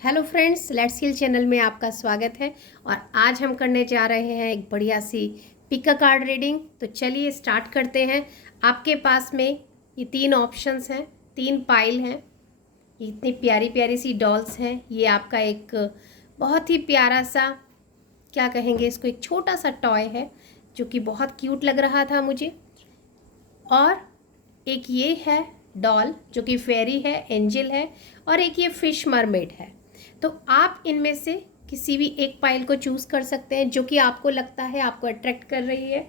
Hello friends, let's heal channel में आपका स्वागत है। और आज हम करने जा रहे हैं एक बढ़िया सी पिक अ कार्ड रीडिंग। तो चलिए स्टार्ट करते हैं। आपके पास में ये तीन ऑप्शंस हैं, तीन पाइल हैं, ये इतनी प्यारी प्यारी सी डॉल्स हैं। ये आपका एक बहुत ही प्यारा सा, क्या कहेंगे इसको, एक छोटा सा टॉय है जो कि बहुत क्यूट लग रहा था मुझे। और एक ये है डॉल जो कि फेरी है, एंजल है, और एक ये फिश मरमेड है। तो आप इनमें से किसी भी एक पाइल को चूज़ कर सकते हैं जो कि आपको लगता है आपको अट्रैक्ट कर रही है।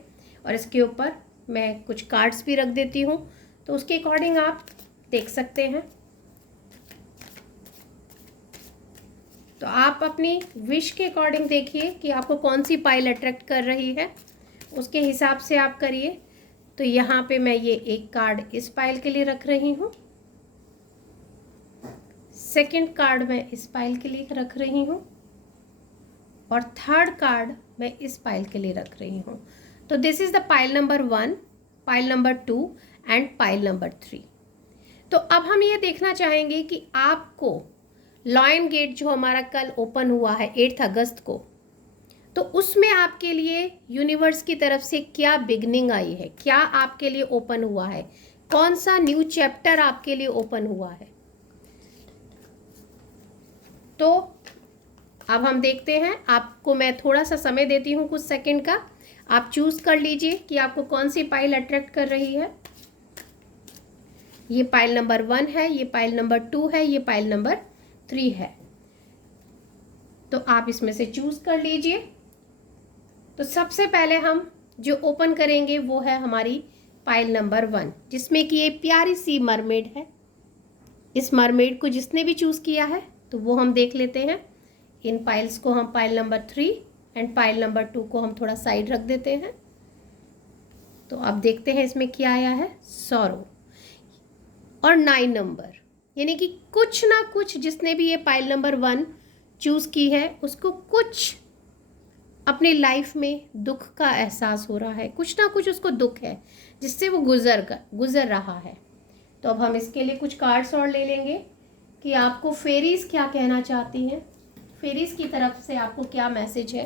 और इसके ऊपर मैं कुछ कार्ड्स भी रख देती हूँ, तो उसके अकॉर्डिंग आप देख सकते हैं। तो आप अपनी विश के अकॉर्डिंग देखिए कि आपको कौन सी पाइल अट्रैक्ट कर रही है, उसके हिसाब से आप करिए। तो यहाँ पे मैं ये एक कार्ड इस पाइल के लिए रख रही हूँ, सेकंड कार्ड मैं इस पाइल के लिए रख रही हूँ, और थर्ड कार्ड मैं इस पाइल के लिए रख रही हूँ। तो this is the pile number 1, pile number 2 and pile number 3। तो अब हम ये देखना चाहेंगे कि आपको लॉयन गेट जो हमारा कल ओपन हुआ है 8 अगस्त को, तो उसमें आपके लिए यूनिवर्स की तरफ से क्या बिगनिंग आई है, क्या आपके लिए ओपन हुआ है, कौन सा न्यू चैप्टर आपके लिए ओपन हुआ है। तो अब हम देखते हैं। आपको मैं थोड़ा सा समय देती हूँ, कुछ सेकंड का। आप चूज कर लीजिए कि आपको कौन सी पाइल अट्रैक्ट कर रही है। ये पाइल नंबर 1 है, ये पाइल नंबर 2 है, ये पाइल नंबर 3 है। तो आप इसमें से चूज कर लीजिए। तो सबसे पहले हम जो ओपन करेंगे वो है हमारी पाइल नंबर 1, जिसमें कि ये प्यारी सी मरमेड है। इस मरमेड को जिसने भी चूज किया है तो वो हम देख लेते हैं। इन पाइल्स को हम pile number 3 and pile number 2 को हम थोड़ा साइड रख देते हैं। तो अब देखते हैं इसमें क्या आया है, सॉरो और 9 नंबर। यानी कि कुछ ना कुछ, जिसने भी ये पाइल नंबर 1 चूज की है उसको कुछ अपनी लाइफ में दुख का एहसास हो रहा है, कुछ ना कुछ उसको दुख है जिससे वो गुजर रहा है। तो अब हम इसके लिए कुछ कार्ड्स और ले लेंगे कि आपको फेरीज क्या कहना चाहती हैं, फेरीज की तरफ से आपको क्या मैसेज है।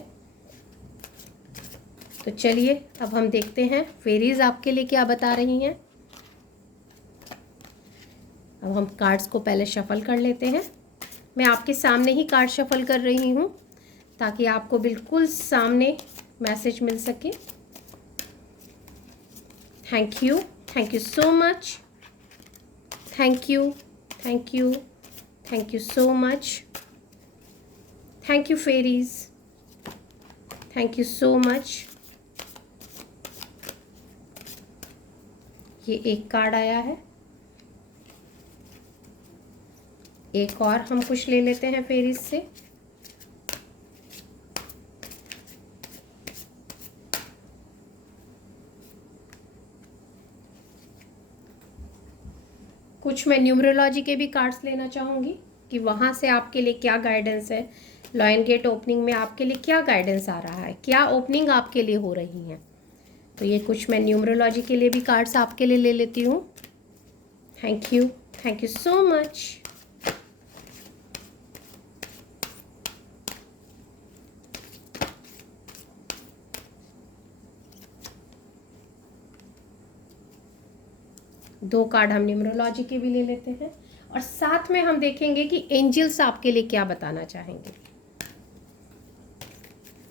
तो चलिए अब हम देखते हैं फेरीज आपके लिए क्या बता रही हैं। अब हम कार्ड्स को पहले शफल कर लेते हैं। मैं आपके सामने ही कार्ड शफल कर रही हूँ ताकि आपको बिल्कुल सामने मैसेज मिल सके। Thank you so much, thank you, thank you, thank you so much, thank you fairies, thank you so much. ये एक कार्ड आया है, एक और हम कुछ ले लेते हैं फेरीज से। कुछ मैं न्यूमरोलॉजी के भी कार्ड्स लेना चाहूँगी कि वहाँ से आपके लिए क्या गाइडेंस है। लॉयन गेट ओपनिंग में आपके लिए क्या गाइडेंस आ रहा है, क्या ओपनिंग आपके लिए हो रही है। तो ये कुछ मैं न्यूमरोलॉजी के लिए भी कार्ड्स आपके लिए ले लेती हूँ। Thank you so much. दो कार्ड हम न्यूमरोलॉजी के भी ले लेते हैं, और साथ में हम देखेंगे कि एंजल्स आपके लिए क्या बताना चाहेंगे।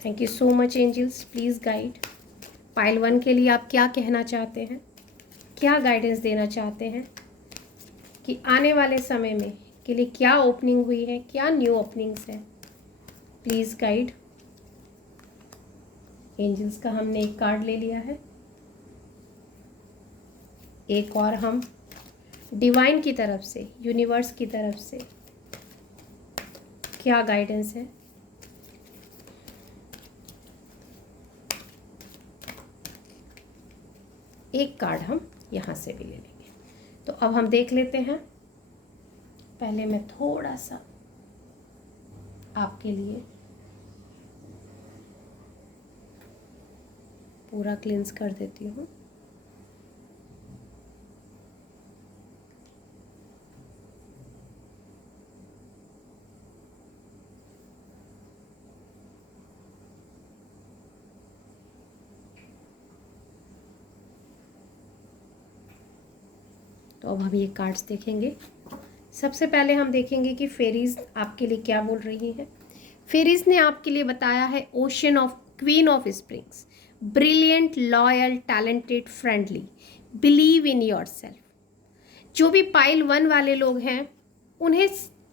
Thank you so much angels, please guide. Pile 1 के लिए आप क्या कहना चाहते हैं, क्या गाइडेंस देना चाहते हैं कि आने वाले समय में के लिए क्या ओपनिंग हुई है, क्या न्यू ओपनिंग्स है। Please guide. एंजल्स का हमने एक कार्ड ले लिया है, एक और हम डिवाइन की तरफ से, यूनिवर्स की तरफ से क्या गाइडेंस है। एक कार्ड हम यहाँ से भी ले लेंगे। तो अब हम देख लेते हैं। पहले मैं थोड़ा सा आपके लिए पूरा क्लींस कर देती हूँ। तो अब हम ये कार्ड्स देखेंगे। सबसे पहले हम देखेंगे कि फेरीज आपके लिए क्या बोल रही हैं। फेरीज ने आपके लिए बताया है ocean of queen of springs, brilliant, loyal, talented, friendly, believe in yourself. जो भी पाइल 1 वाले लोग हैं उन्हें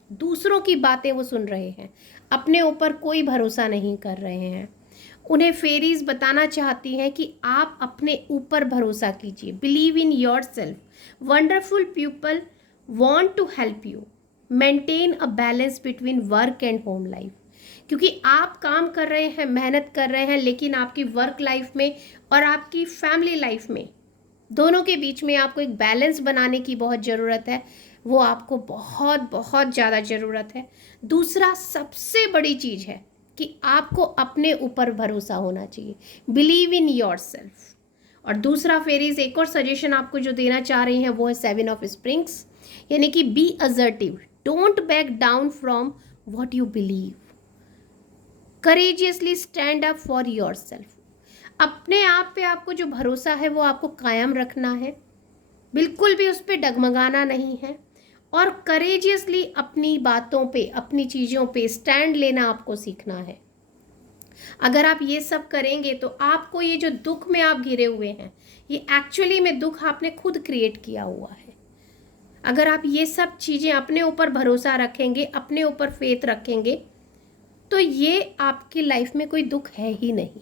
दूसरों की बातें वो सुन रहे हैं, अपने ऊपर कोई भरोसा नहीं कर रहे हैं। उन्हें फेरीज बताना चाहती हैं कि आप अपने ऊपर भरोसा कीजिए, believe in yourself, wonderful people want to help you, maintain a balance between work and home life. क्योंकि आप काम कर रहे हैं, मेहनत कर रहे हैं, लेकिन आपकी वर्क लाइफ में और आपकी फैमिली लाइफ में दोनों के बीच में आपको एक बैलेंस बनाने की बहुत ज़रूरत है। वो आपको बहुत बहुत ज़्यादा ज़रूरत है। दूसरा सबसे बड़ी चीज़ है कि आपको अपने ऊपर भरोसा होना चाहिए, बिलीव इन योरसेल्फ। और दूसरा फेरीज एक और सजेशन आपको जो देना चाह रही हैं वो है 7 ऑफ स्प्रिंग्स, यानी कि be assertive, don't back down from what you believe, courageously stand up for yourself. अपने आप पे आपको जो भरोसा है वो आपको कायम रखना है, बिल्कुल भी उस पर डगमगाना नहीं है, और करेजियसली अपनी बातों पे, अपनी चीज़ों पे स्टैंड लेना आपको सीखना है। अगर आप ये सब करेंगे तो आपको ये जो दुख में आप घिरे हुए हैं, ये एक्चुअली में दुख आपने खुद क्रिएट किया हुआ है। अगर आप ये सब चीज़ें अपने ऊपर भरोसा रखेंगे, अपने ऊपर फेथ रखेंगे, तो ये आपकी लाइफ में कोई दुख है ही नहीं।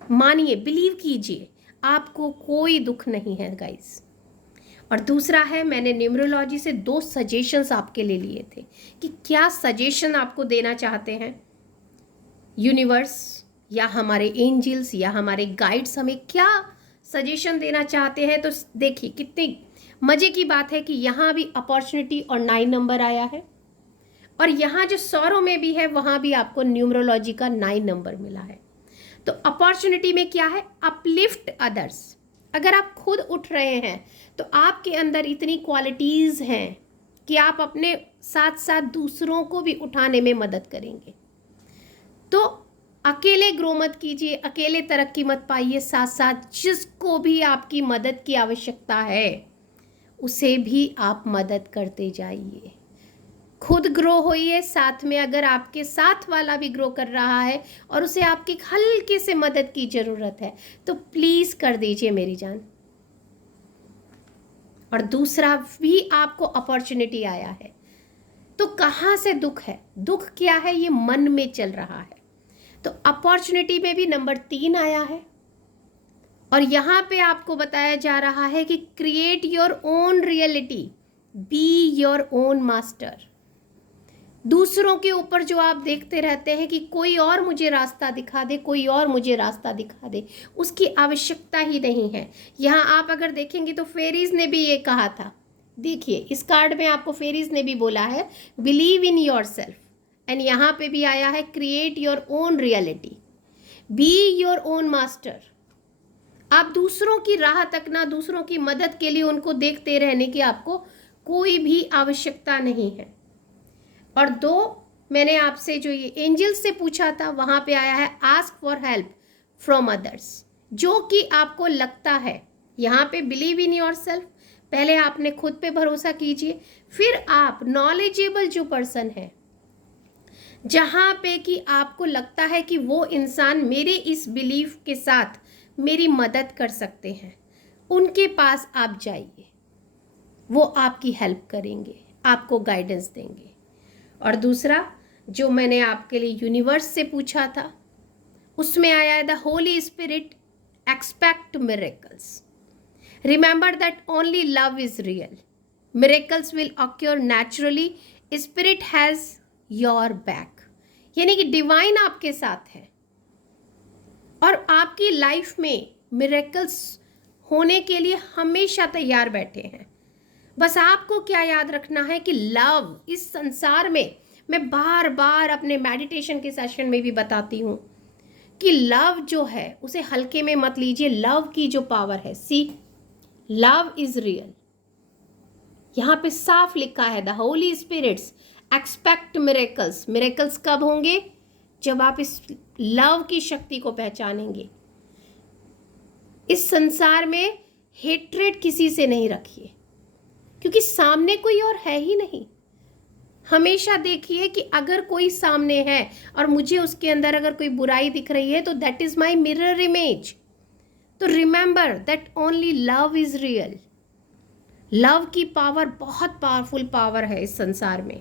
मानिए, बिलीव कीजिए, आपको कोई दुख नहीं है गाइस। और दूसरा है, मैंने न्यूमरोलॉजी से 2 सजेशंस आपके लिए लिए थे कि क्या सजेशन आपको देना चाहते हैं यूनिवर्स या हमारे एंजल्स या हमारे गाइड्स, हमें क्या सजेशन देना चाहते हैं। तो देखिए कितनी मज़े की बात है कि यहाँ भी अपॉर्चुनिटी और 9 नंबर आया है, और यहाँ जो सौरों में भी है वहाँ भी आपको न्यूमरोलॉजी का 9 नंबर मिला है। तो अपॉर्चुनिटी में क्या है, अपलिफ्ट अदर्स। अगर आप खुद उठ रहे हैं तो आपके अंदर इतनी क्वालिटीज़ हैं कि आप अपने साथ साथ दूसरों को भी उठाने में मदद करेंगे। तो अकेले ग्रो मत कीजिए, अकेले तरक्की मत पाइए, साथ साथ जिसको भी आपकी मदद की आवश्यकता है उसे भी आप मदद करते जाइए। खुद ग्रो होइए, साथ में अगर आपके साथ वाला भी ग्रो कर रहा है और उसे आपकी हल्के से मदद की ज़रूरत है तो प्लीज़ कर दीजिए मेरी जान। और दूसरा भी आपको अपॉर्चुनिटी आया है, तो कहाँ से दुख है, दुख क्या है, ये मन में चल रहा है। तो अपॉर्चुनिटी में भी नंबर 3 आया है, और यहाँ पे आपको बताया जा रहा है कि create your own reality, be your own master. दूसरों के ऊपर जो आप देखते रहते हैं कि कोई और मुझे रास्ता दिखा दे, कोई और मुझे रास्ता दिखा दे, उसकी आवश्यकता ही नहीं है। यहाँ आप अगर देखेंगे तो फेरीज ने भी ये कहा था, देखिए इस कार्ड में आपको फेरीज ने भी बोला है बिलीव इन योरसेल्फ, एंड यहाँ पे भी आया है create your own reality, be your own master. आप दूसरों की राह तकना, दूसरों की मदद के लिए उनको देखते रहने की आपको कोई भी आवश्यकता नहीं है। और 2 मैंने आपसे जो ये एंजल से पूछा था वहाँ पे आया है ask for help from others, जो कि आपको लगता है यहाँ पे बिलीव इन योरसेल्फ, पहले आपने खुद पे भरोसा कीजिए, फिर आप नॉलेजेबल जो पर्सन है, जहाँ पे कि आपको लगता है कि वो इंसान मेरे इस बिलीफ के साथ मेरी मदद कर सकते हैं, उनके पास आप जाइए, वो आपकी हेल्प करेंगे, आपको गाइडेंस देंगे। और दूसरा जो मैंने आपके लिए यूनिवर्स से पूछा था उसमें आया है the Holi spirit expect miracles, remember that only love is real, miracles will occur naturally, spirit has your back. यानी कि डिवाइन आपके साथ है और आपकी लाइफ में मिरेकल्स होने के लिए हमेशा तैयार बैठे हैं। बस आपको क्या याद रखना है कि लव इस संसार में, मैं बार बार अपने मेडिटेशन के सेशन में भी बताती हूँ कि लव जो है उसे हल्के में मत लीजिए। लव की जो पावर है, सी लव इज रियल, यहाँ पे साफ लिखा है the holy spirits expect miracles. Miracles कब होंगे? जब आप इस लव की शक्ति को पहचानेंगे। इस संसार में हेट्रेड किसी से नहीं रखिए, क्योंकि सामने कोई और है ही नहीं। हमेशा देखिए कि अगर कोई सामने है और मुझे उसके अंदर अगर कोई बुराई दिख रही है तो that is my mirror image. तो remember that only love is real. Love की पावर बहुत पावरफुल पावर है इस संसार में।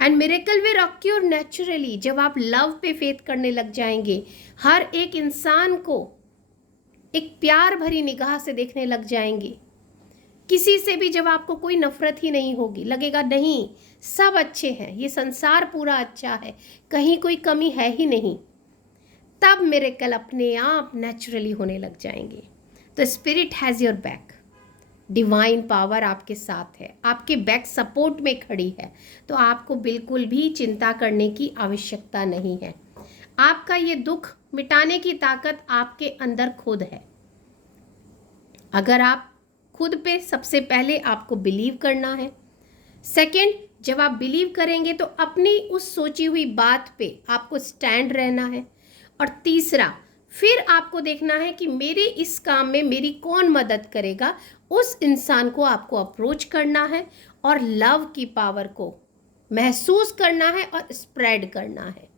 And miracle will occur naturally. जब आप लव पे फेथ करने लग जाएंगे, हर एक इंसान को एक प्यार भरी निगाह से देखने लग जाएंगे, किसी से भी जब आपको कोई नफरत ही नहीं होगी, लगेगा नहीं सब अच्छे हैं, ये संसार पूरा अच्छा है, कहीं कोई कमी है ही नहीं, तब मिरेकल अपने आप नेचुरली होने लग जाएंगे। तो spirit has your back. Divine power आपके साथ है, आपके बैक सपोर्ट में खड़ी है। तो आपको बिल्कुल भी चिंता करने की आवश्यकता नहीं है। आपका ये दुख मिटाने की ताकत आपके अंदर खुद है। अगर आप खुद पे सबसे पहले आपको बिलीव करना है। सेकंड, जब आप बिलीव करेंगे तो अपनी उस सोची हुई बात पे आपको स्टैंड रहना है। और तीसरा, फिर आपको देखना है कि मेरे इस काम में मेरी कौन मदद करेगा, उस इंसान को आपको अप्रोच करना है और लव की पावर को महसूस करना है और स्प्रेड करना है।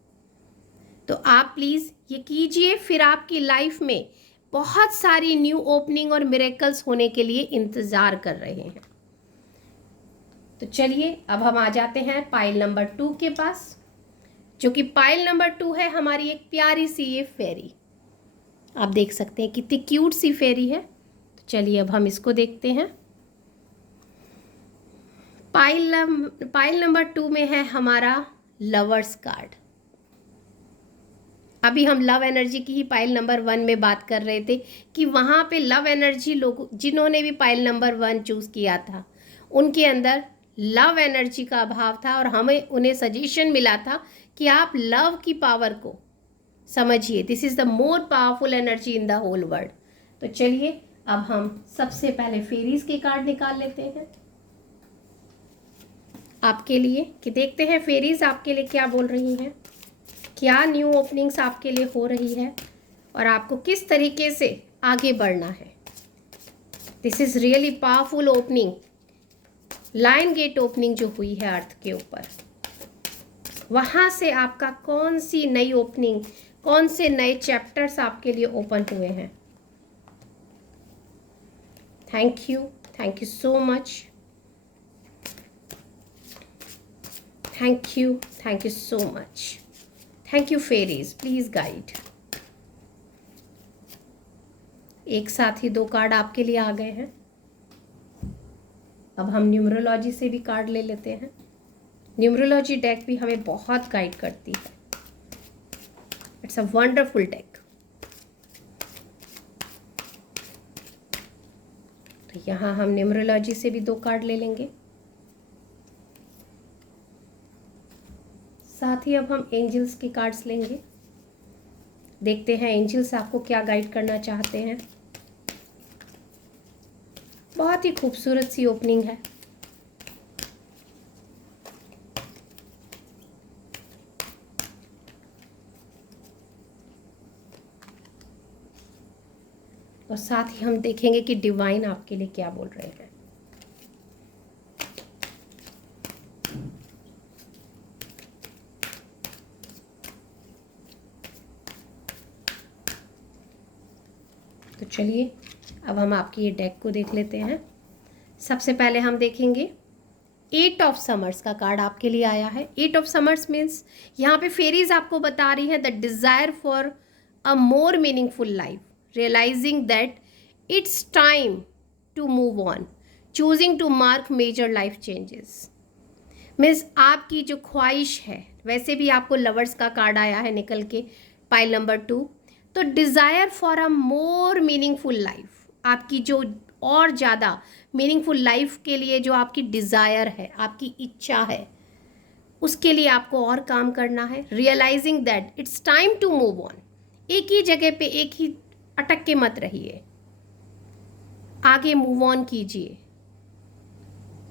तो आप प्लीज़ ये कीजिए, फिर आपकी लाइफ में बहुत सारी न्यू ओपनिंग और मिरेकल्स होने के लिए इंतज़ार कर रहे हैं। तो चलिए अब हम आ जाते हैं पाइल नंबर 2 के पास, जो कि पाइल नंबर 2 है हमारी एक प्यारी सी ये फेरी। आप देख सकते हैं कितनी क्यूट सी फेरी है। तो चलिए अब हम इसको देखते हैं। पाइल नंबर 2 में है हमारा लवर्स कार्ड। अभी हम लव एनर्जी की ही पाइल नंबर 1 में बात कर रहे थे कि वहाँ पे लव एनर्जी लोग जिन्होंने भी पाइल नंबर 1 चूज़ किया था, उनके अंदर लव एनर्जी का अभाव था और हमें उन्हें सजेशन मिला था कि आप लव की पावर को समझिए। This is the more powerful energy in the whole world. तो चलिए अब हम सबसे पहले फेरीज के कार्ड निकाल लेते हैं आपके लिए, कि देखते हैं फेरीज आपके लिए क्या बोल रही हैं, क्या न्यू ओपनिंग्स आपके लिए हो रही है और आपको किस तरीके से आगे बढ़ना है। This is really powerful opening, line gate opening जो हुई है अर्थ के ऊपर, वहाँ से आपका कौन सी नई ओपनिंग, कौन से नए चैप्टर्स आपके लिए ओपन हुए हैं। Thank you so much, thank you so much, thank you fairies, please guide. एक साथ ही 2 कार्ड आपके लिए आ गए हैं। अब हम न्यूमरोलॉजी से भी कार्ड ले लेते हैं। न्यूमरोलॉजी डेक भी हमें बहुत गाइड करती है। It's a wonderful deck. तो यहाँ हम न्यूमरोलॉजी से भी 2 कार्ड ले लेंगे। साथ ही अब हम एंजल्स के कार्ड्स लेंगे। देखते हैं एंजल्स आपको क्या गाइड करना चाहते हैं। बहुत ही खूबसूरत सी ओपनिंग है। और साथ ही हम देखेंगे कि डिवाइन आपके लिए क्या बोल रहे हैं। तो चलिए अब हम आपकी ये डेक को देख लेते हैं। सबसे पहले हम देखेंगे 8 ऑफ समर्स का कार्ड आपके लिए आया है। 8 ऑफ समर्स मीन्स यहाँ पे फेरीज आपको बता रही है the desire for a more meaningful life, realising that it's time to move on, choosing to mark major life changes. Means आपकी जो ख्वाहिश है, वैसे भी आपको लवर्स का कार्ड आया है निकल के पाइल नंबर 2। तो desire for a more meaningful life, आपकी जो और ज़्यादा मीनिंगफुल लाइफ के लिए जो आपकी डिज़ायर है, आपकी इच्छा है, उसके लिए आपको और काम करना है। Realising that it's time to move on, एक ही जगह पे एक ही अटक के मत रहिए, आगे मूव ऑन कीजिए।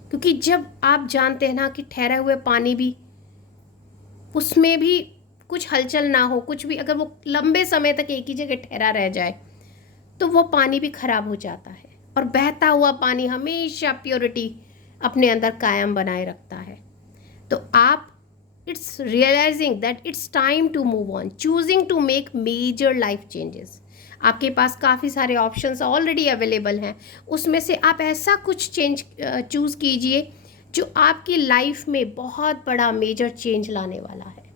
क्योंकि जब आप जानते हैं ना कि ठहरे हुए पानी भी, उसमें भी कुछ हलचल ना हो, कुछ भी अगर वो लंबे समय तक एक ही जगह ठहरा रह जाए तो वो पानी भी खराब हो जाता है। और बहता हुआ पानी हमेशा प्योरिटी अपने अंदर कायम बनाए रखता है। तो आप it's realising that it's time to move on, choosing to make major life changes. आपके पास काफ़ी सारे ऑप्शंस ऑलरेडी अवेलेबल हैं, उसमें से आप ऐसा कुछ चेंज चूज़ कीजिए जो आपकी लाइफ में बहुत बड़ा मेजर चेंज लाने वाला है।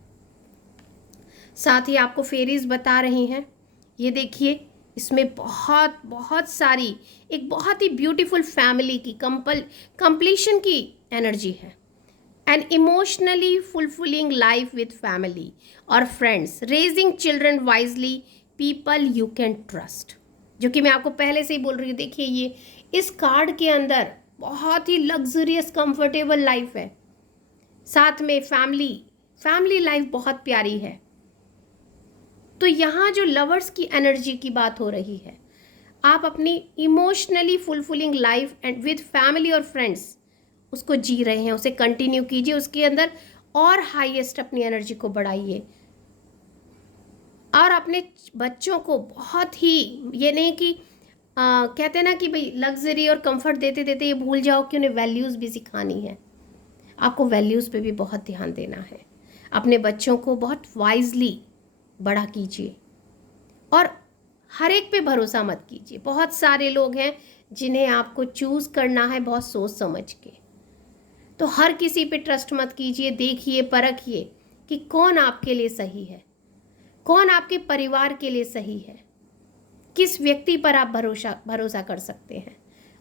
साथ ही आपको फेरीज बता रही हैं, ये देखिए इसमें बहुत बहुत सारी एक बहुत ही ब्यूटीफुल फैमिली की कंप्लीशन की एनर्जी है। An emotionally fulfilling life with family और friends, raising children wisely, people you can trust, जो कि मैं आपको पहले से ही बोल रही हूँ। देखिए ये इस कार्ड के अंदर बहुत ही लग्जरियस कंफर्टेबल लाइफ है, साथ में फैमिली लाइफ बहुत प्यारी है। तो यहाँ जो लवर्स की एनर्जी की बात हो रही है, आप अपनी emotionally fulfilling life and with family और फ्रेंड्स उसको जी रहे हैं, उसे कंटिन्यू कीजिए, उसके अंदर और हाईएस्ट अपनी एनर्जी को बढ़ाइए। और अपने बच्चों को बहुत ही, ये नहीं कि कहते हैं ना कि भाई लग्जरी और कंफर्ट देते देते ये भूल जाओ कि उन्हें वैल्यूज़ भी सिखानी है। आपको वैल्यूज़ पे भी बहुत ध्यान देना है। अपने बच्चों को बहुत वाइजली बड़ा कीजिए और हर एक पे भरोसा मत कीजिए। बहुत सारे लोग हैं जिन्हें आपको चूज़ करना है बहुत सोच समझ के, तो हर किसी पे ट्रस्ट मत कीजिए। देखिए, परखिए कि कौन आपके लिए सही है, कौन आपके परिवार के लिए सही है, किस व्यक्ति पर आप भरोसा कर सकते हैं,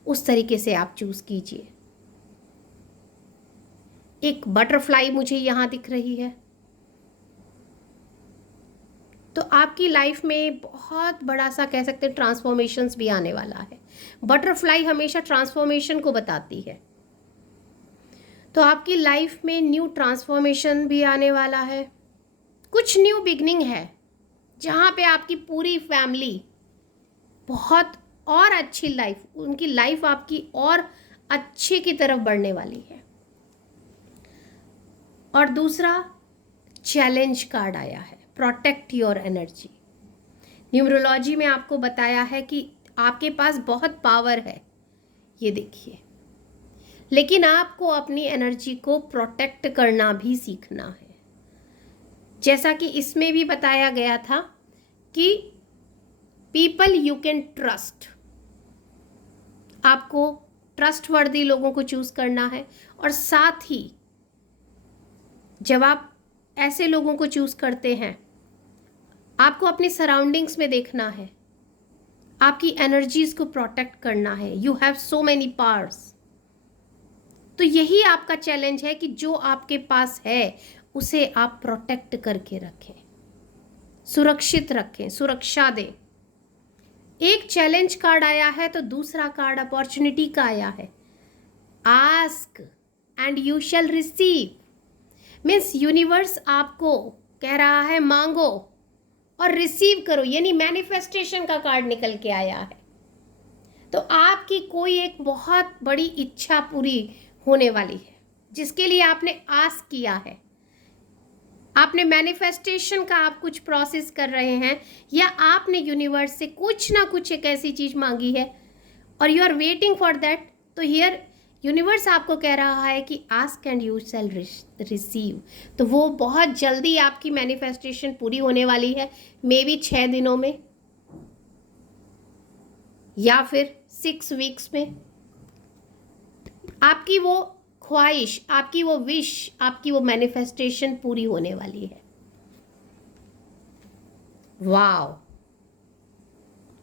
उस तरीके से आप चूज़ कीजिए। एक बटरफ्लाई मुझे यहाँ दिख रही है, तो आपकी लाइफ में बहुत बड़ा सा कह सकते हैं ट्रांसफॉर्मेशंस भी आने वाला है। बटरफ्लाई हमेशा ट्रांसफॉर्मेशन को बताती है, तो आपकी लाइफ में न्यू ट्रांसफॉर्मेशन भी आने वाला है। कुछ न्यू बिगनिंग है जहाँ पे आपकी पूरी फैमिली बहुत और अच्छी लाइफ, उनकी लाइफ आपकी और अच्छे की तरफ बढ़ने वाली है। और दूसरा चैलेंज कार्ड आया है, प्रोटेक्ट योर एनर्जी। न्यूमरोलॉजी में आपको बताया है कि आपके पास बहुत पावर है, ये देखिए, लेकिन आपको अपनी एनर्जी को प्रोटेक्ट करना भी सीखना है। जैसा कि इसमें भी बताया गया था कि पीपल यू कैन ट्रस्ट, आपको ट्रस्टवर्दी लोगों को चूज करना है। और साथ ही जब आप ऐसे लोगों को चूज करते हैं, आपको अपनी सराउंडिंग्स में देखना है, आपकी एनर्जीज को प्रोटेक्ट करना है। You have so many powers. तो यही आपका चैलेंज है कि जो आपके पास है उसे आप प्रोटेक्ट करके रखें, सुरक्षित रखें, सुरक्षा दें। एक चैलेंज कार्ड आया है, तो दूसरा कार्ड अपॉर्चुनिटी का आया है। Ask and you shall receive, means universe आपको कह रहा है मांगो और रिसीव करो, यानी मैनिफेस्टेशन का कार्ड निकल के आया है। तो आपकी कोई एक बहुत बड़ी इच्छा पूरी होने वाली है, जिसके लिए आपने आस्क किया है, आपने मैनिफेस्टेशन का आप कुछ प्रोसेस कर रहे हैं, या आपने यूनिवर्स से कुछ ना कुछ एक ऐसी चीज़ मांगी है और you are waiting for that. तो हियर यूनिवर्स आपको कह रहा है कि ask and you shall receive. तो वो बहुत जल्दी आपकी मैनिफेस्टेशन पूरी होने वाली है, मे बी 6 दिनों में या फिर 6 वीक्स में। आपकी वो ख्वाहिश, आपकी वो विश, आपकी वो मैनिफेस्टेशन पूरी होने वाली है। वाव,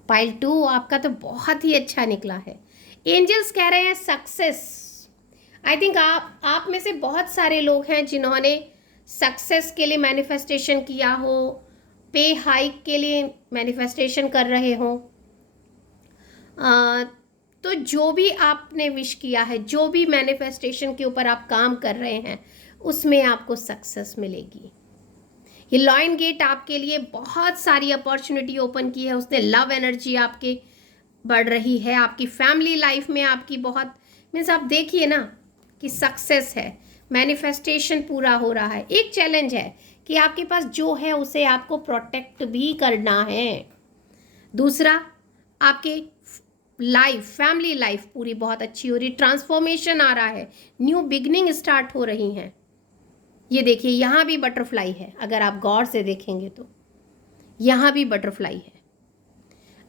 पाइल 2 आपका तो बहुत ही अच्छा निकला है। एंजल्स कह रहे हैं सक्सेस। आई थिंक आप में से बहुत सारे लोग हैं जिन्होंने सक्सेस के लिए मैनिफेस्टेशन किया हो, पे हाइक के लिए मैनिफेस्टेशन कर रहे हो। तो जो भी आपने विश किया है, जो भी मैनिफेस्टेशन के ऊपर आप काम कर रहे हैं, उसमें आपको सक्सेस मिलेगी। ये लॉयन गेट आपके लिए बहुत सारी अपॉर्चुनिटी ओपन की है, उसने लव एनर्जी आपके बढ़ रही है, आपकी फैमिली लाइफ में आपकी बहुत मीन्स आप देखिए ना कि सक्सेस है, मैनिफेस्टेशन पूरा हो रहा है। एक चैलेंज है कि आपके पास जो है उसे आपको प्रोटेक्ट भी करना है। दूसरा, आपके लाइफ, फैमिली लाइफ पूरी बहुत अच्छी हो रही, ट्रांसफॉर्मेशन आ रहा है, न्यू बिगनिंग स्टार्ट हो रही हैं। ये देखिए यहाँ भी बटरफ्लाई है, अगर आप गौर से देखेंगे तो यहाँ भी बटरफ्लाई है।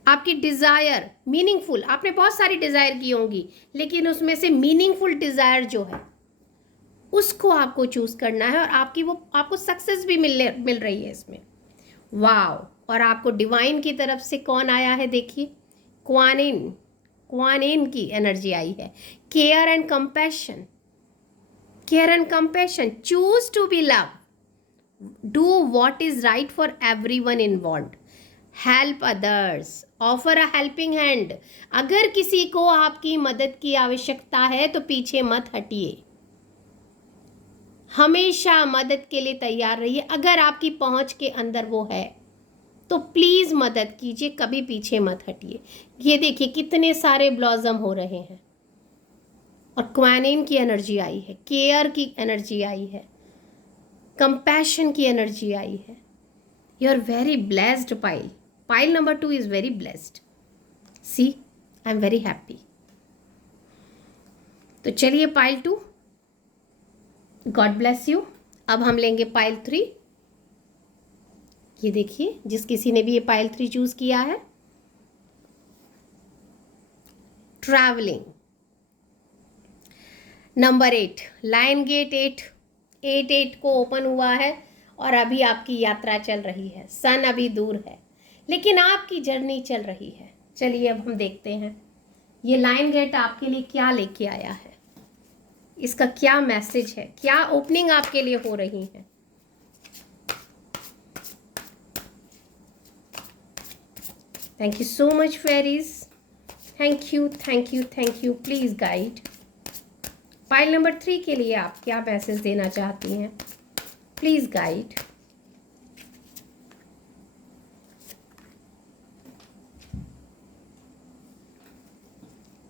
आपकी डिज़ायर मीनिंगफुल, आपने बहुत सारी डिज़ायर की होंगी, लेकिन उसमें से मीनिंगफुल डिज़ायर जो है उसको आपको चूज करना है, और आपको सक्सेस भी मिल रही है इसमें। वाव। और आपको डिवाइन की तरफ से कौन आया है, देखिए क्वानिन की एनर्जी आई है। Care and compassion, care and compassion, choose to be love, do what is right for everyone involved, help others, offer a helping hand. अगर किसी को आपकी मदद की आवश्यकता है तो पीछे मत हटिए, हमेशा मदद के लिए तैयार रहिए। अगर आपकी पहुंच के अंदर वो है तो प्लीज मदद कीजिए, कभी पीछे मत हटिए। ये देखिए कितने सारे ब्लॉसम हो रहे हैं, और क्वानिन की एनर्जी आई है, केयर की एनर्जी आई है, कंपैशन की एनर्जी आई है। You are very blessed pile, pile number 2 is very blessed. See, I am very happy. तो चलिए पाइल 2, गॉड ब्लेस यू। अब हम लेंगे पाइल 3। ये देखिए जिस किसी ने भी ये पाइल 3 चूज किया है, ट्रैवलिंग नंबर 8, लाइन गेट 8 को ओपन हुआ है, और अभी आपकी यात्रा चल रही है। सन अभी दूर है, लेकिन आपकी जर्नी चल रही है। चलिए अब हम देखते हैं ये लाइन गेट आपके लिए क्या लेके आया है, इसका क्या मैसेज है, क्या ओपनिंग आपके लिए हो रही है। Thank you so much fairies, thank you thank you thank you. Please guide pile number 3 के लिए आप क्या मैसेज देना चाहती हैं, प्लीज गाइड।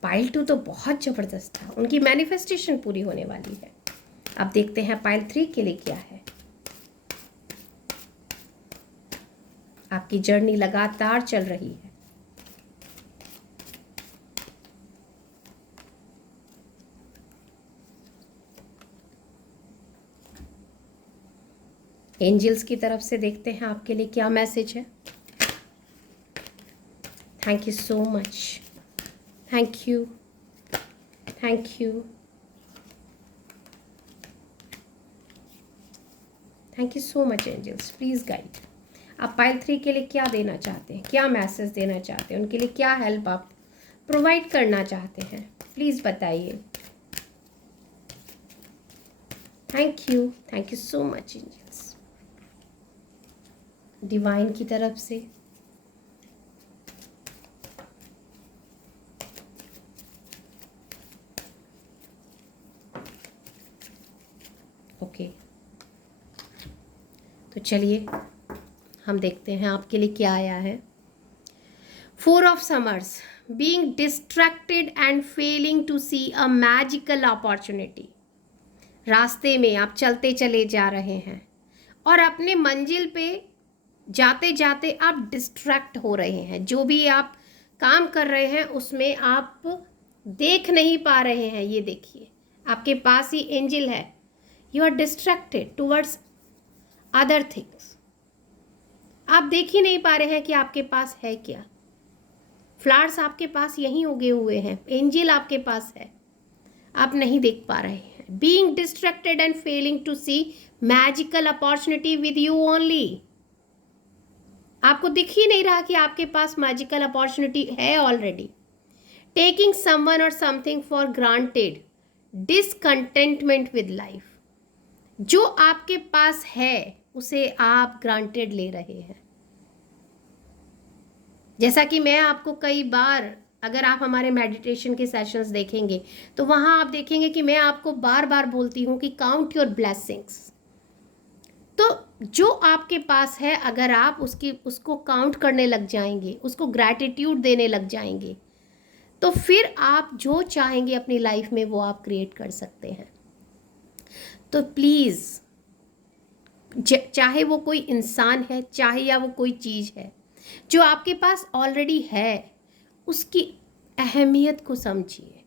पाइल 2 तो बहुत जबरदस्त था, उनकी मैनिफेस्टेशन पूरी होने वाली है। अब देखते हैं पाइल 3 के लिए क्या है। आपकी जर्नी लगातार चल रही है, एंजल्स की तरफ से देखते हैं आपके लिए क्या मैसेज है। Thank you so much, thank you thank you thank you so much angels, please guide. आप पाइल 3 के लिए क्या देना चाहते हैं, क्या मैसेज देना चाहते हैं, उनके लिए क्या हेल्प आप प्रोवाइड करना चाहते हैं, प्लीज बताइए। Thank you so much angels, divine की तरफ से। ओके, तो चलिए हम देखते हैं आपके लिए क्या आया है। 4 of summers, being distracted and failing to see a magical opportunity. रास्ते में आप चलते चले जा रहे हैं और अपने मंजिल पे जाते जाते आप डिस्ट्रैक्ट हो रहे हैं। जो भी आप काम कर रहे हैं उसमें आप देख नहीं पा रहे हैं। ये देखिए आपके पास ही एंजल है, you are distracted towards other things. आप देख ही नहीं पा रहे हैं कि आपके पास है क्या। फ्लावर्स आपके पास यहीं उगे हुए हैं, एंजल आपके पास है, आप नहीं देख पा रहे हैं। Being distracted and failing to see magical opportunity with you only. आपको दिख ही नहीं रहा कि आपके पास मैजिकल अपॉर्चुनिटी है ऑलरेडी। टेकिंग समवन और something for granted, discontentment with life. जो आपके पास है उसे आप ग्रांटेड ले रहे हैं। जैसा कि मैं आपको कई बार, अगर आप हमारे मेडिटेशन के सेशंस देखेंगे तो वहां आप देखेंगे कि मैं आपको बार बार बोलती हूं कि काउंट योर ब्लेसिंग्स। तो जो आपके पास है अगर आप उसको काउंट करने लग जाएंगे, उसको ग्रैटिट्यूड देने लग जाएंगे, तो फिर आप जो चाहेंगे अपनी लाइफ में वो आप क्रिएट कर सकते हैं। तो प्लीज़, चाहे वो कोई इंसान है, चाहे या वो कोई चीज़ है, जो आपके पास ऑलरेडी है उसकी अहमियत को समझिए,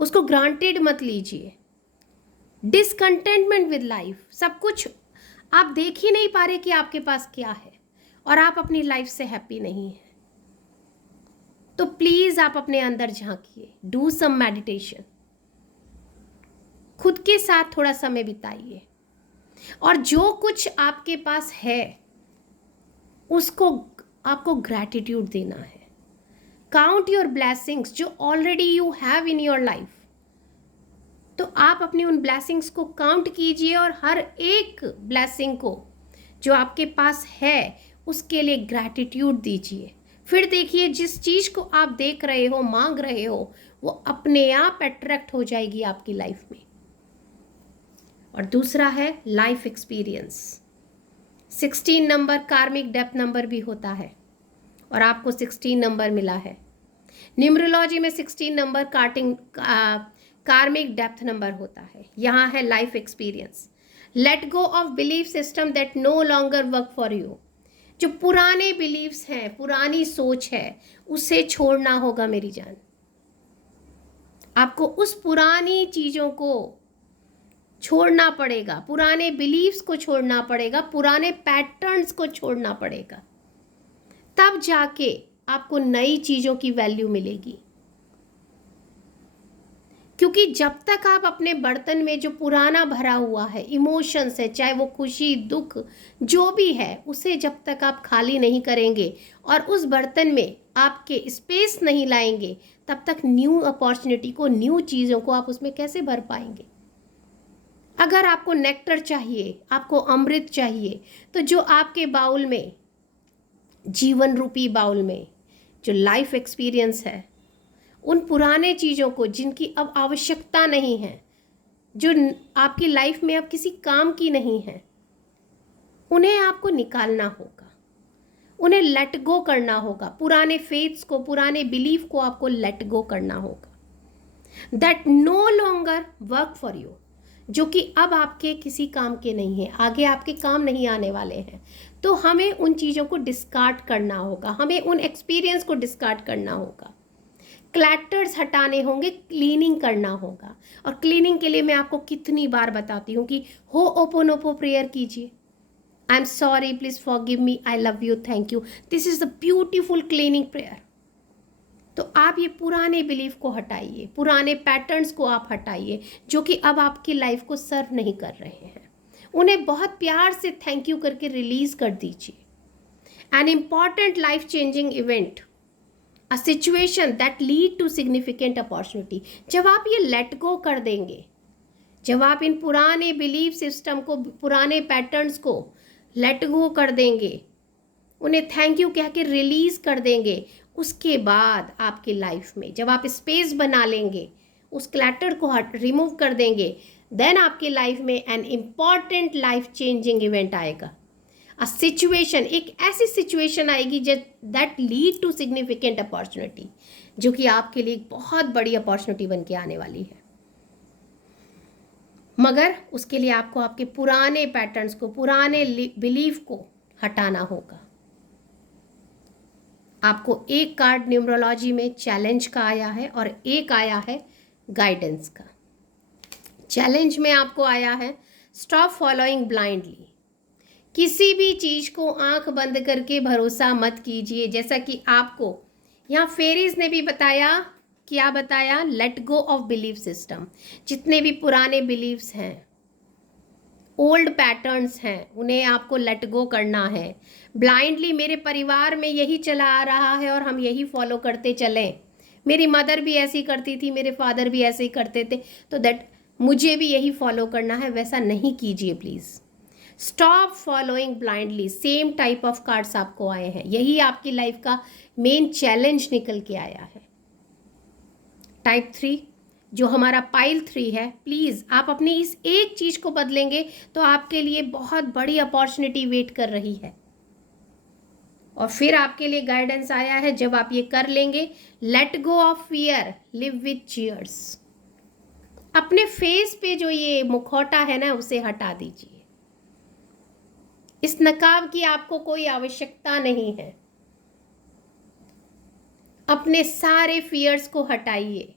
उसको ग्रांटेड मत लीजिए। डिसकंटेंटमेंट विद लाइफ, सब कुछ आप देख ही नहीं पा रहे कि आपके पास क्या है और आप अपनी लाइफ से हैप्पी नहीं है, तो प्लीज आप अपने अंदर झांकिए, डू सम मेडिटेशन, खुद के साथ थोड़ा समय बिताइए और जो कुछ आपके पास है उसको आपको ग्रैटिट्यूड देना है। काउंट योर ब्लेसिंग्स जो already you have in your life. तो आप अपनी उन ब्लेसिंग्स को काउंट कीजिए और हर एक ब्लेसिंग को जो आपके पास है उसके लिए ग्रैटिट्यूड दीजिए। फिर देखिए जिस चीज़ को आप देख रहे हो, मांग रहे हो, वो अपने आप अट्रैक्ट हो जाएगी आपकी लाइफ में। और दूसरा है लाइफ एक्सपीरियंस। 16 नंबर कार्मिक डेप्थ नंबर भी होता है और आपको 16 नंबर मिला है। न्यूमरोलॉजी में 16 नंबर कार्मिक डेप्थ नंबर होता है। यहाँ है life experience. Let go of belief system that no longer work for you. जो पुराने बिलीव्स हैं, पुरानी सोच है, उसे छोड़ना होगा मेरी जान। आपको उस पुरानी चीज़ों को छोड़ना पड़ेगा, पुराने बिलीव्स को छोड़ना पड़ेगा, पुराने पैटर्न्स को छोड़ना पड़ेगा, तब जाके आपको नई चीज़ों की वैल्यू मिलेगी। क्योंकि जब तक आप अपने बर्तन में जो पुराना भरा हुआ है इमोशंस है, चाहे वो खुशी दुख जो भी है, उसे जब तक आप खाली नहीं करेंगे और उस बर्तन में आपके स्पेस नहीं लाएंगे, तब तक न्यू अपॉर्चुनिटी को, न्यू चीज़ों को आप उसमें कैसे भर पाएंगे। अगर आपको नेक्टर चाहिए, आपको अमृत चाहिए, तो जो आपके बाउल में, जीवन रूपी बाउल में जो लाइफ एक्सपीरियंस है, उन पुराने चीज़ों को जिनकी अब आवश्यकता नहीं है, जो आपकी लाइफ में अब किसी काम की नहीं है, उन्हें आपको निकालना होगा, उन्हें लेट गो करना होगा। पुराने फेथ्स को, पुराने बिलीफ को आपको लेट गो करना होगा। That no longer work for you, जो कि अब आपके किसी काम के नहीं है, आगे आपके काम नहीं आने वाले हैं। तो हमें उन चीज़ों को डिस्कार्ड करना होगा, हमें उन एक्सपीरियंस को डिस्कार्ड करना होगा, क्लैटर्स हटाने होंगे, क्लीनिंग करना होगा। और क्लीनिंग के लिए मैं आपको कितनी बार बताती हूँ कि होओपोनोपो प्रेयर कीजिए। I am sorry, please forgive me, I love you, thank you. This is the beautiful cleaning prayer. तो आप ये पुराने बिलीफ को हटाइए, पुराने पैटर्न्स को आप हटाइए जो कि अब आपकी लाइफ को सर्व नहीं कर रहे हैं। उन्हें बहुत प्यार से थैंक यू करके रिलीज कर दीजिए। An important life changing event, a situation that lead to significant opportunity. जब आप ये लेट गो कर देंगे, जब आप इन पुराने बिलीफ सिस्टम को, पुराने पैटर्न्स को लेट गो कर देंगे, उन्हें थैंक यू कह के रिलीज कर देंगे, उसके बाद आपकी लाइफ में जब आप स्पेस बना लेंगे, उस क्लैटर को रिमूव कर देंगे, देन आपकी लाइफ में an important life changing event आएगा। अ सिचुएशन, एक ऐसी सिचुएशन आएगी that lead to significant opportunity, जो कि आपके लिए एक बहुत बड़ी अपॉर्चुनिटी बन के आने वाली है। मगर उसके लिए आपको आपके पुराने पैटर्न्स को, पुराने बिलीफ को हटाना होगा। आपको एक कार्ड न्यूमरोलॉजी में चैलेंज का आया है और एक आया है गाइडेंस का। चैलेंज में आपको आया है स्टॉप फॉलोइंग ब्लाइंडली। किसी भी चीज़ को आंख बंद करके भरोसा मत कीजिए। जैसा कि आपको यहाँ फेरीज ने भी बताया, क्या बताया, late go of belief system. जितने भी पुराने बिलीव्स हैं, ओल्ड पैटर्न्स हैं, उन्हें आपको लेट गो करना है। ब्लाइंडली मेरे परिवार में यही चला आ रहा है और हम यही फॉलो करते चलें, मेरी मदर भी ऐसी करती थी, मेरे फादर भी ऐसे ही करते थे, तो दैट मुझे भी यही फॉलो करना है, वैसा नहीं कीजिए please. Stop following blindly. Same type of cards आपको आए हैं, यही आपकी लाइफ का मेन चैलेंज निकल के आया है। टाइप 3 जो हमारा पाइल 3 है, प्लीज़ आप अपनी इस एक चीज़ को बदलेंगे तो आपके लिए बहुत बड़ी अपॉर्चुनिटी वेट कर रही है। और फिर आपके लिए गाइडेंस आया है, जब आप ये कर लेंगे, late go of fear, live with cheers. अपने फेस पे जो ये मुखौटा है ना, उसे हटा दीजिए। इस नकाब की आपको कोई आवश्यकता नहीं है। अपने सारे फियर्स को हटाइए।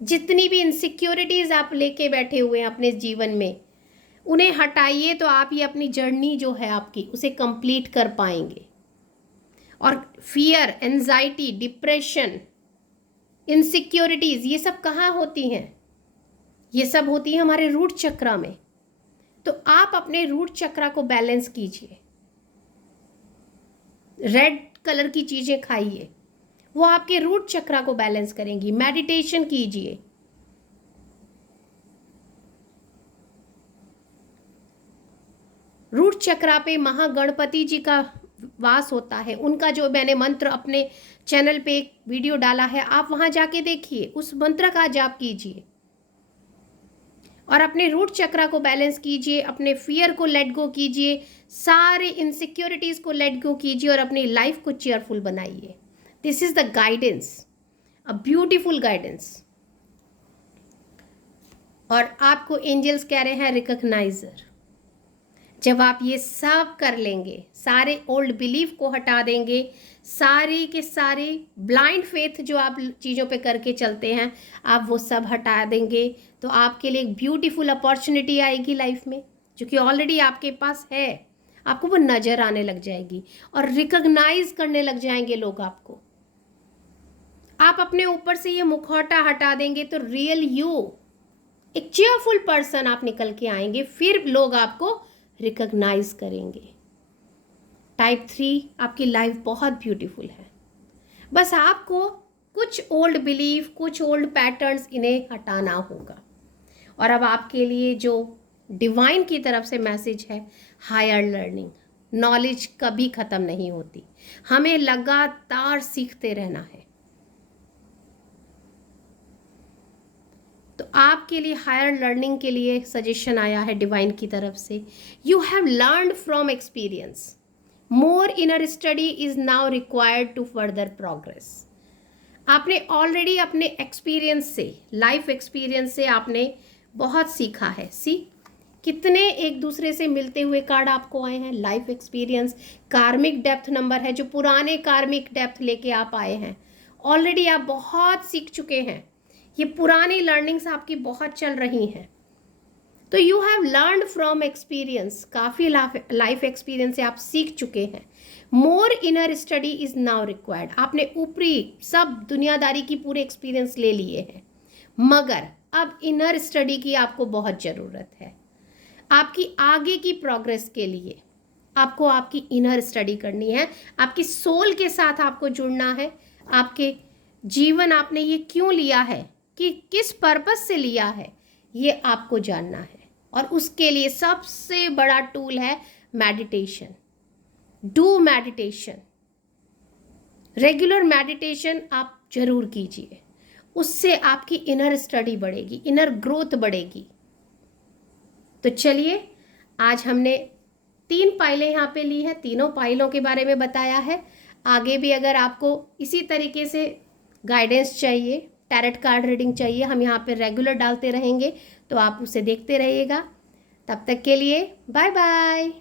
जितनी भी इनसिक्योरिटीज आप लेके बैठे हुए हैं अपने जीवन में, उन्हें हटाइए, तो आप ये अपनी जर्नी जो है आपकी उसे कंप्लीट कर पाएंगे। और फियर, एंजाइटी, डिप्रेशन, इनसिक्योरिटीज, ये सब कहाँ होती हैं? ये सब होती है हमारे रूट चक्रा में। तो आप अपने रूट चक्रा को बैलेंस कीजिए। रेड कलर की चीजें खाइए, वो आपके रूट चक्रा को बैलेंस करेंगी। मेडिटेशन कीजिए। रूट चक्रा पे महागणपति जी का वास होता है। उनका जो मैंने मंत्र अपने चैनल पे एक वीडियो डाला है, आप वहां जाके देखिए, उस मंत्र का जाप कीजिए और अपने रूट चक्रा को बैलेंस कीजिए। अपने फियर को लेट गो कीजिए, सारे इनसिक्योरिटीज को लेट गो कीजिए और अपनी लाइफ को चेयरफुल बनाइए। This is the guidance, a beautiful guidance. और आपको एंजल्स कह रहे हैं रिकॉग्नाइजर। जब आप ये सब कर लेंगे, सारे ओल्ड बिलीफ को हटा देंगे, सारी के सारी ब्लाइंड फेथ जो आप चीज़ों पे करके चलते हैं, आप वो सब हटा देंगे, तो आपके लिए एक ब्यूटीफुल अपॉर्चुनिटी आएगी लाइफ में, जो कि ऑलरेडी आपके पास है। आपको वो नज़र आने लग जाएगी और रिकॉग्नाइज करने लग जाएंगे लोग आपको। आप अपने ऊपर से ये मुखौटा हटा देंगे तो रियल यू, एक चेयरफुल पर्सन आप निकल के आएंगे। फिर लोग आपको रिकॉग्नाइज करेंगे। टाइप 3 आपकी लाइफ बहुत ब्यूटीफुल है। बस आपको कुछ ओल्ड बिलीफ, कुछ ओल्ड पैटर्न्स, इन्हें हटाना होगा। और अब आपके लिए जो डिवाइन की तरफ से मैसेज है, हायर लर्निंग। नॉलेज कभी ख़त्म नहीं होती, हमें लगातार सीखते रहना है। तो आपके लिए हायर लर्निंग के लिए सजेशन आया है डिवाइन की तरफ से। You have learned from experience, more inner study is now required to further progress. आपने ऑलरेडी अपने एक्सपीरियंस से, लाइफ एक्सपीरियंस से आपने बहुत सीखा है। कितने एक दूसरे से मिलते हुए कार्ड आपको आए हैं। लाइफ एक्सपीरियंस कार्मिक डेप्थ नंबर है, जो पुराने कार्मिक डेप्थ लेके आप आए हैं। ऑलरेडी आप बहुत सीख चुके हैं, ये पुरानी लर्निंग्स आपकी बहुत चल रही हैं। तो you have learned from experience, काफ़ी लाइफ एक्सपीरियंस से आप सीख चुके हैं। More inner study is now required. आपने ऊपरी सब दुनियादारी की पूरे एक्सपीरियंस ले लिए हैं, मगर अब इनर स्टडी की आपको बहुत ज़रूरत है। आपकी आगे की प्रोग्रेस के लिए आपको आपकी इनर स्टडी करनी है, आपकी सोल के साथ आपको जुड़ना है। आपके जीवन आपने ये क्यों लिया है, कि किस पर्पस से लिया है, ये आपको जानना है। और उसके लिए सबसे बड़ा टूल है meditation. Do meditation, regular meditation आप जरूर कीजिए। उससे आपकी इनर स्टडी बढ़ेगी, इनर ग्रोथ बढ़ेगी। तो चलिए, आज हमने 3 पाइलें यहाँ पे ली है, तीनों पाइलों के बारे में बताया है। आगे भी अगर आपको इसी तरीके से गाइडेंस चाहिए, टैरेट कार्ड रीडिंग चाहिए, हम यहाँ पे रेगुलर डालते रहेंगे, तो आप उसे देखते रहिएगा। तब तक के लिए बाय बाय।